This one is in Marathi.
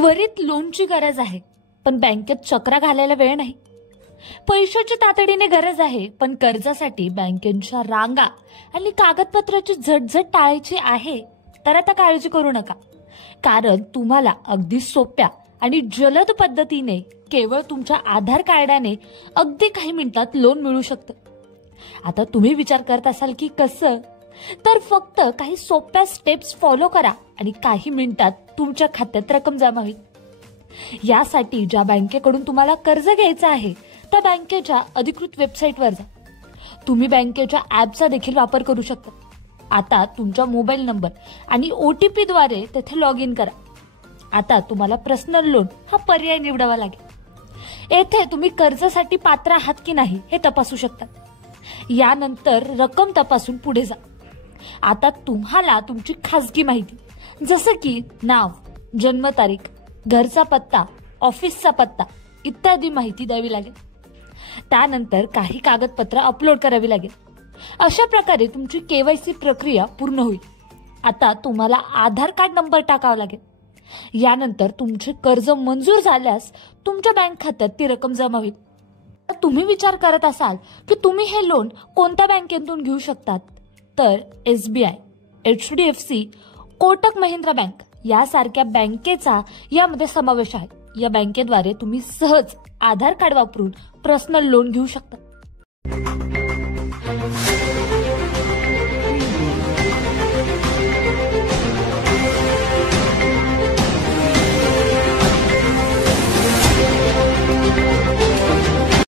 त्वरित लोनची गरज आहे, पण बँकेत चक्रा घालायला वेळ नाही. पैशाची तातडीने गरज आहे, पण कर्जासाठी बँकेच्या रांगा आणि कागदपत्राची झटझट टाळायची आहे, तर आता काळजी करू नका. कारण तुम्हाला अगदी सोप्या आणि जलद पद्धतीने केवळ तुमच्या आधार कार्डाने अगदी काही मिनिटात लोन मिळू शकतं. आता तुम्ही विचार करत असाल की कसं, तर फक्त काही सोप्या स्टेप्स फॉलो करा आणि काही मिनिटात तुमच्या खात्यात रक्कम जमा होईल. यासाठी ज्या बँकेकडून तुम्हाला कर्ज घ्यायचं आहे त्या बँकेच्या अधिकृत वेबसाईटवर जा. तुम्ही बँकेच्या ॲपचा देखील वापर करू शकता. आता तुमच्या मोबाईल नंबर आणि OTP द्वारे तेथे लॉग इन करा. आता तुम्हाला पर्सनल लोन हा पर्याय निवडावा लागेल. येथे तुम्ही कर्जासाठी पात्र आहात की नाही हे तपासू शकता. यानंतर रक्कम तपासून पुढे जा. आता तुम्हाला तुमची खासगी माहिती जसं की नाव, जन्मतारीख, घरचा पत्ता, ऑफिसचा पत्ता इत्यादी माहिती द्यावी लागेल. त्यानंतर काही कागदपत्र अपलोड करावी लागेल. अशा प्रकारे तुमची KYC प्रक्रिया पूर्ण होईल. आता तुम्हाला आधार कार्ड नंबर टाकावा लागेल. यानंतर तुमचे कर्ज मंजूर झाल्यास तुमच्या बँक खात्यात ती रक्कम जमा होईल. तुम्ही विचार करत असाल की तुम्ही हे लोन कोणत्या बँकेतून घेऊ शकतात, तर SBI, HDFC, Kotak Mahindra bank यासारख्या बँकेचा यामध्ये समावेश आहे. या बँकेद्वारे तुम्ही सहज आधार कार्ड वापरून पर्सनल लोन घेऊ शकता.